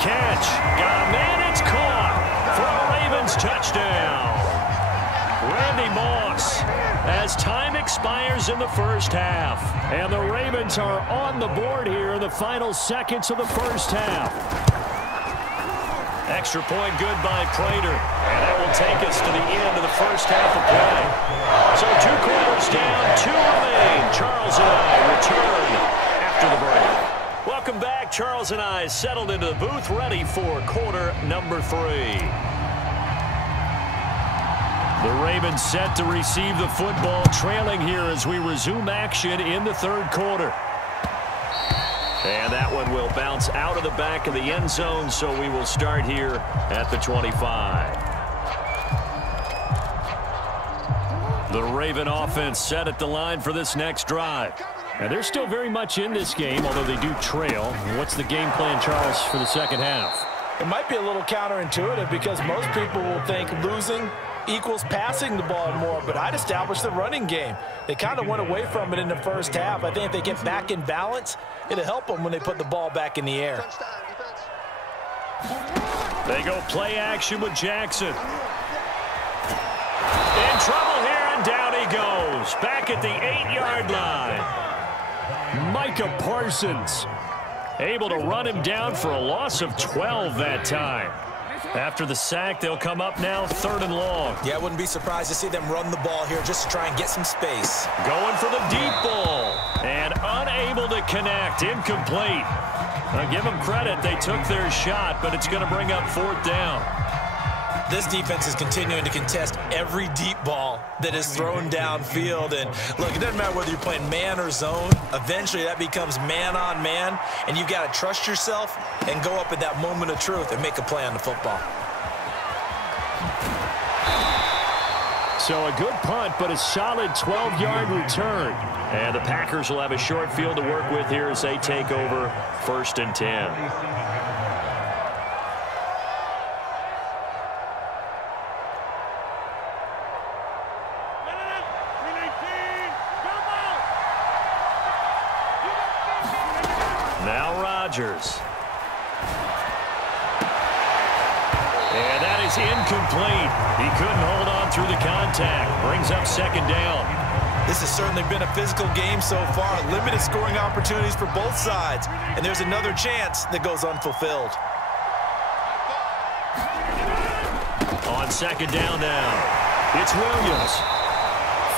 catch. Got a man. It's caught for a Ravens touchdown. Randy Moss, as time expires in the first half. And the Ravens are on the board here in the final seconds of the first half. Extra point good by Prater. And that will take us to the end of the first half of play. So 2 quarters down, 2 remain. Charles and I return after the break. Welcome back. Charles and I settled into the booth, ready for quarter number 3. The Ravens set to receive the football, trailing here as we resume action in the third quarter. And that one will bounce out of the back of the end zone, so we will start here at the 25. The Raven offense set at the line for this next drive. And they're still very much in this game, although they do trail. What's the game plan, Charles, for the second half? It might be a little counterintuitive because most people will think losing equals passing the ball more, but I'd establish the running game. They kind of went away from it in the first half. I think if they get back in balance, it'll help them when they put the ball back in the air. They go play action with Jackson. In trouble here, and down he goes. Back at the 8-yard line. Micah Parsons able to run him down for a loss of 12 that time. After the sack, they'll come up now 3rd and long. Yeah, I wouldn't be surprised to see them run the ball here just to try and get some space. Going for the deep ball. And unable to connect. Incomplete. Now give them credit. They took their shot, but it's going to bring up 4th down. This defense is continuing to contest every deep ball that is thrown downfield. And look, it doesn't matter whether you're playing man or zone. Eventually, that becomes man on man. And you've got to trust yourself and go up at that moment of truth and make a play on the football. So a good punt, but a solid 12-yard return. And the Packers will have a short field to work with here as they take over 1st and 10. And that is incomplete. He couldn't hold on through the contact. Brings up 2nd down. This has certainly been a physical game so far. Limited scoring opportunities for both sides. And there's another chance that goes unfulfilled. On 2nd down now, it's Williams.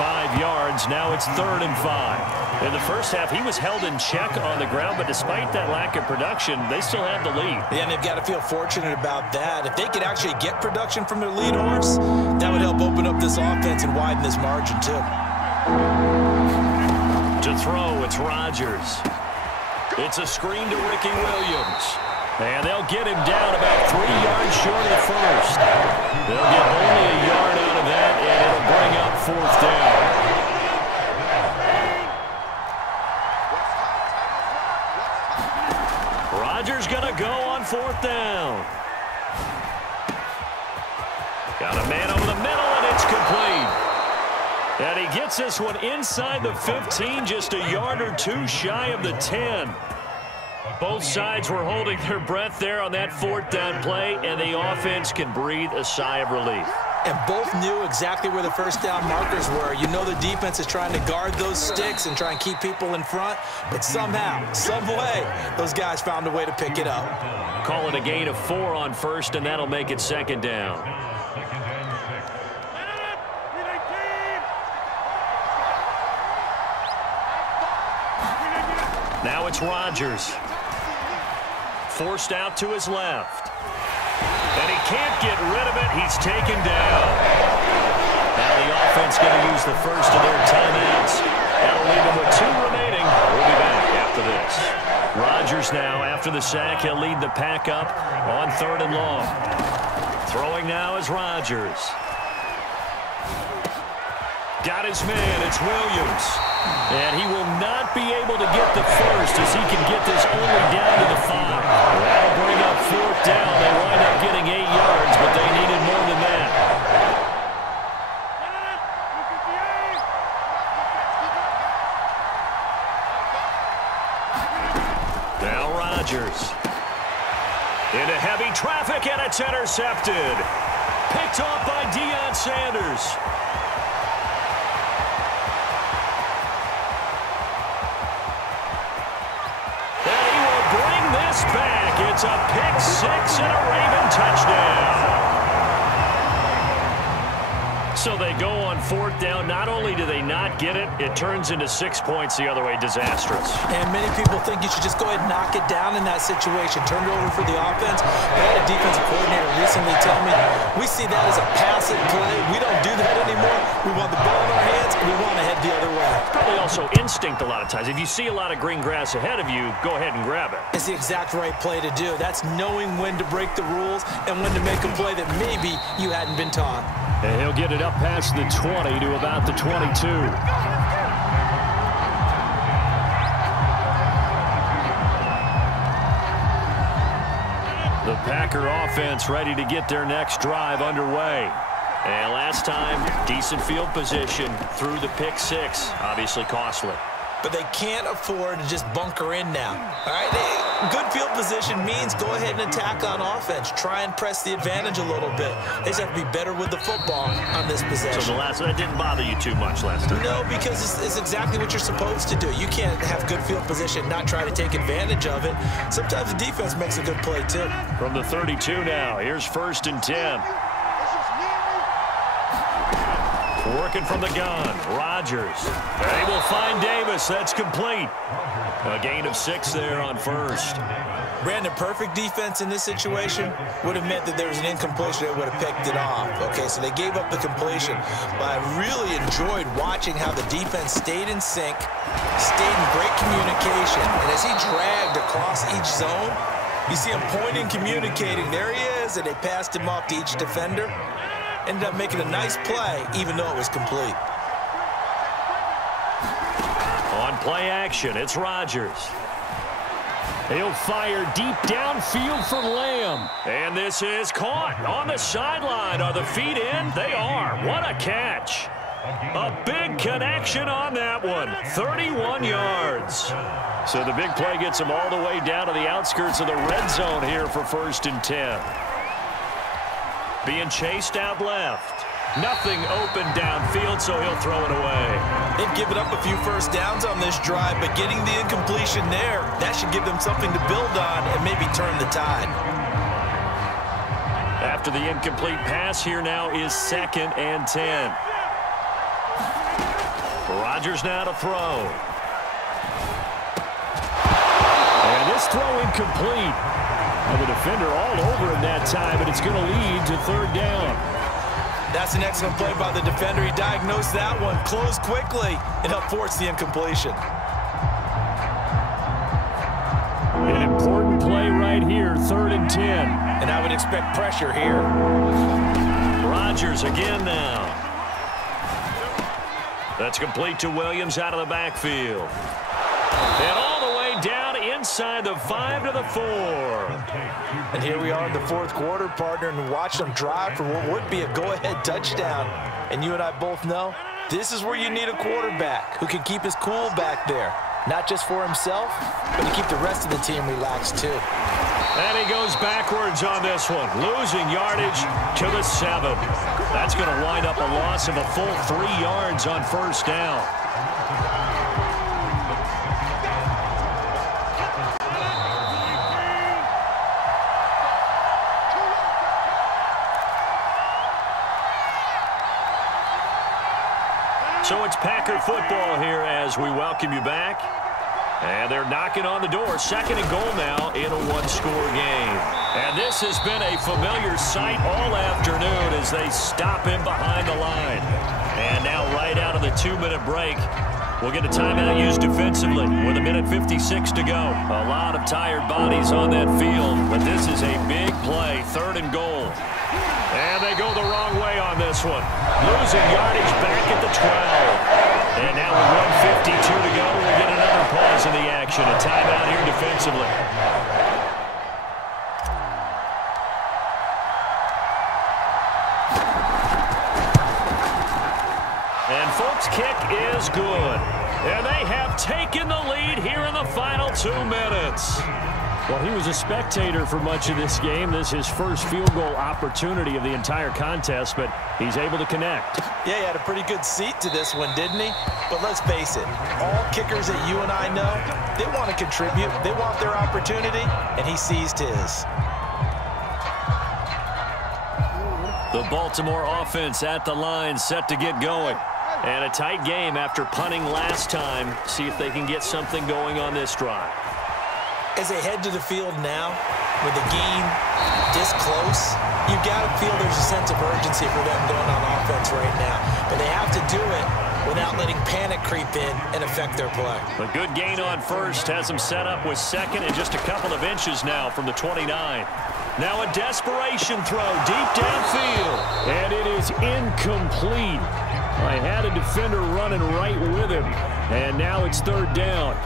5 yards. Now it's 3rd and 5. In the first half, he was held in check on the ground, but despite that lack of production, they still have the lead. Yeah, and they've got to feel fortunate about that. If they could actually get production from their lead horse, that would help open up this offense and widen this margin, too. To throw, it's Rodgers. It's a screen to Ricky Williams. And they'll get him down about 3 yards short of the first. They'll get only a yard out of that, and it'll bring up 4th down. Rodgers going to go on 4th down. Got a man over the middle, and it's complete. And he gets this one inside the 15, just a yard or 2 shy of the 10. Both sides were holding their breath there on that 4th down play, and the offense can breathe a sigh of relief. And both knew exactly where the first down markers were. You know the defense is trying to guard those sticks and try and keep people in front, but somehow, some way, those guys found a way to pick it up. Call it a gain of 4 on 1st, and that'll make it 2nd down. Now it's Rodgers. Forced out to his left. And he can't get rid of it. He's taken down. Now the offense going to use the first of their timeouts. That'll leave them with 2 remaining. We'll be back after this. Rodgers now, after the sack, he'll lead the pack up on 3rd and long. Throwing now is Rodgers. Got his man. It's Williams. And he will not be able to get the first as he can get this only down to the 5. That'll bring up 4th down. They wind up getting 8 yards, but they needed more than that. Now Rodgers. Into heavy traffic, and it's intercepted. Picked off by Deion Sanders. And he will bring this back. It's a pick six and a Raven touchdown. So they go on fourth down. Not only do they not get it, it turns into 6 points the other way. Disastrous. And many people think you should just go ahead and knock it down in that situation. Turn it over for the offense. I had a defensive coordinator recently tell me, we see that as a passive play. We don't do that anymore. We want the ball in our hands, and we want to head the other way. Probably also instinct a lot of times. If you see a lot of green grass ahead of you, go ahead and grab it. It's the exact right play to do. That's knowing when to break the rules and when to make a play that maybe you hadn't been taught. And he'll get it up past the 20 to about the 22. The Packer offense ready to get their next drive underway. And last time, decent field position through the pick six. Obviously costly. But they can't afford to just bunker in now. All right, good field position means go ahead and attack on offense. Try and press the advantage a little bit. They just have to be better with the football on this possession. So that didn't bother you too much last time? No, because it's exactly what you're supposed to do. You can't have good field position, not try to take advantage of it. Sometimes the defense makes a good play, too. From the 32 now, here's 1st and 10. Working from the gun, Rodgers. They will find Davis. That's complete. A gain of 6 there on first. Brandon, perfect defense in this situation would have meant that there was an incompletion that would have picked it off. Okay, so they gave up the completion. But I really enjoyed watching how the defense stayed in sync, stayed in great communication. And as he dragged across each zone, you see him pointing, communicating. There he is, and they passed him off to each defender. Ended up making a nice play, even though it was complete. On play action, it's Rodgers. He'll fire deep downfield for Lamb. And this is caught on the sideline. Are the feet in? They are. What a catch. A big connection on that one. 31 yards. So the big play gets him all the way down to the outskirts of the red zone here for 1st and 10. Being chased out left. Nothing open downfield, so he'll throw it away. They've given up a few first downs on this drive, but getting the incompletion there, that should give them something to build on and maybe turn the tide. After the incomplete pass, here now is 2nd and 10. Rodgers now to throw. And this throw incomplete. The defender all over him that time, but it's going to lead to 3rd down. That's an excellent play by the defender. He diagnosed that one, closed quickly, and helped force the incompletion. An important play right here, 3rd and 10. And I would expect pressure here. Rodgers again now. That's complete to Williams out of the backfield. And all the way down inside the 5 to the 4. And here we are in the 4th quarter, partner, and watch them drive for what would be a go-ahead touchdown. And you and I both know this is where you need a quarterback who can keep his cool back there. Not just for himself, but to keep the rest of the team relaxed too. And he goes backwards on this one, losing yardage to the 7. That's going to wind up a loss of a full 3 yards on 1st down. So it's Packer football here as we welcome you back. And they're knocking on the door. 2nd and goal now in a 1-score game. And this has been a familiar sight all afternoon as they stop him behind the line. And now right out of the 2-minute break, we'll get a timeout used defensively with 1:56 to go. A lot of tired bodies on that field, but this is a big play, 3rd and goal. And they go the wrong way on this one. Losing yardage back at the 12. And now with 1:52 to go, we'll get another pause in the action. A timeout here defensively. And folks, kick is good. And they have taken the lead here in the final 2 minutes. Well, he was a spectator for much of this game. This is his first field goal opportunity of the entire contest, but he's able to connect. Yeah, he had a pretty good seat to this one, didn't he? But let's face it, all kickers that you and I know, they want to contribute. They want their opportunity, and he seized his. The Baltimore offense at the line, set to get going. And a tight game after punting last time. See if they can get something going on this drive. As they head to the field now, with the game this close, you've got to feel there's a sense of urgency for them going on offense right now. But they have to do it without letting panic creep in and affect their play. A good gain on first has them set up with second and just a couple of inches now from the 29. Now a desperation throw deep downfield. And it is incomplete. I had a defender running right with him. And now it's third down.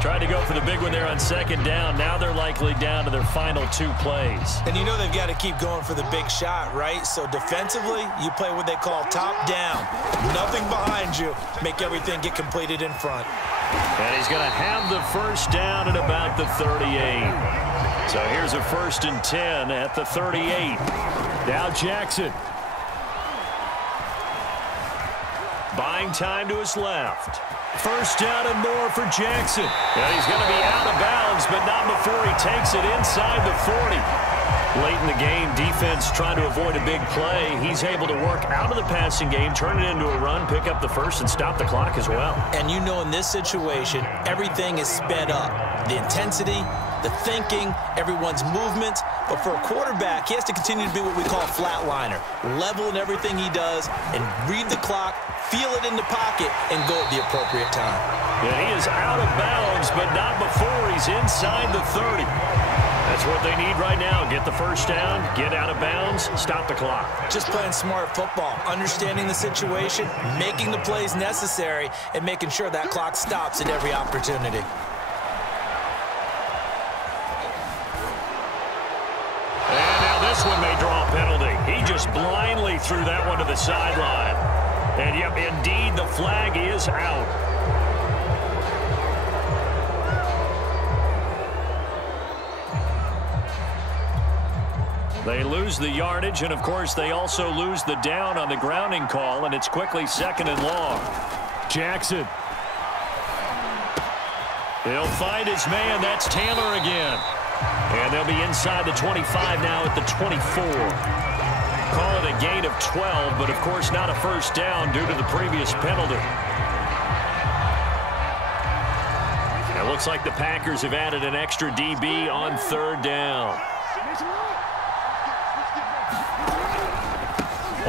Tried to go for the big one there on second down. Now they're likely down to their final 2 plays. And you know they've got to keep going for the big shot, right? So defensively, you play what they call top down. Nothing behind you. Make everything get completed in front. And he's going to have the first down at about the 38. So here's a 1st and 10 at the 38. Now Jackson. Buying time to his left. First down and more for Jackson. And he's going to be out of bounds, but not before he takes it inside the 40. Late in the game, defense trying to avoid a big play. He's able to work out of the passing game, turn it into a run, pick up the first, and stop the clock as well. And you know in this situation, everything is sped up. The intensity, the thinking, everyone's movements. But for a quarterback, he has to continue to be what we call a flatliner. Level in everything he does and read the clock, feel it in the pocket, and go at the appropriate time. Yeah, he is out of bounds, but not before he's inside the 30. That's what they need right now. Get the first down, get out of bounds, stop the clock. Just playing smart football, understanding the situation, making the plays necessary, and making sure that clock stops at every opportunity. This one may draw a penalty. He just blindly threw that one to the sideline. And, yep, indeed, the flag is out. They lose the yardage, and, of course, they also lose the down on the grounding call, and it's quickly 2nd and long. Jackson. He'll find his man. That's Taylor again. And they'll be inside the 25 now at the 24. Call it a gain of 12, but of course not a first down due to the previous penalty. It looks like the Packers have added an extra DB on 3rd down.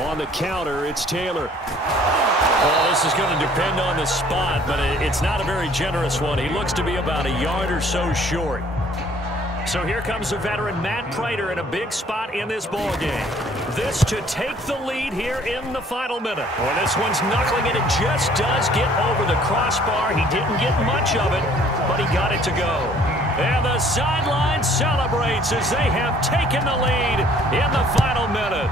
On the counter, it's Taylor. Well, this is going to depend on the spot, but it's not a very generous one. He looks to be about a yard or so short. So here comes the veteran Matt Prater in a big spot in this ballgame. This to take the lead here in the final minute. When this one's knuckling it, it just does get over the crossbar. He didn't get much of it, but he got it to go. And the sideline celebrates as they have taken the lead in the final minute.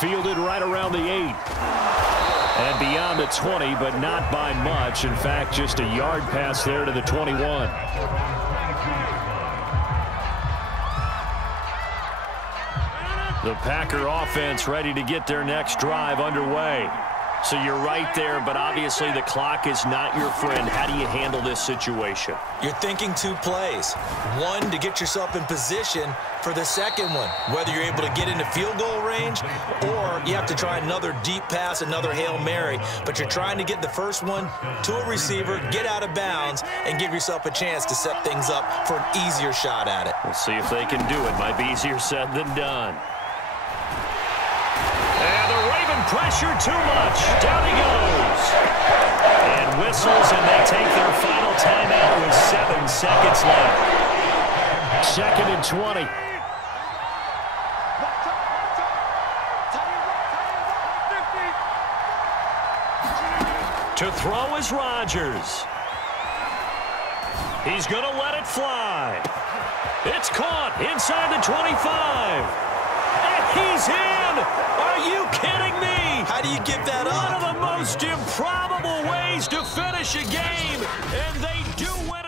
Fielded right around the 8. And beyond the 20, but not by much. In fact, just a yard pass there to the 21. The Packer offense ready to get their next drive underway. So you're right there, but obviously the clock is not your friend. How do you handle this situation? You're thinking 2 plays. One, to get yourself in position for the second one, whether you're able to get into field goal range or you have to try another deep pass, another Hail Mary. But you're trying to get the first one to a receiver, get out of bounds, and give yourself a chance to set things up for an easier shot at it. We'll see if they can do it. Might be easier said than done. And the Raven pressure too much. Down he goes. And whistles, and they take their final timeout with 7 seconds left. 2nd and 20. To throw is Rodgers. He's going to let it fly. It's caught inside the 25. And he's in! Are you kidding me? How do you give that up? One of the most improbable ways to finish a game, and they do win it.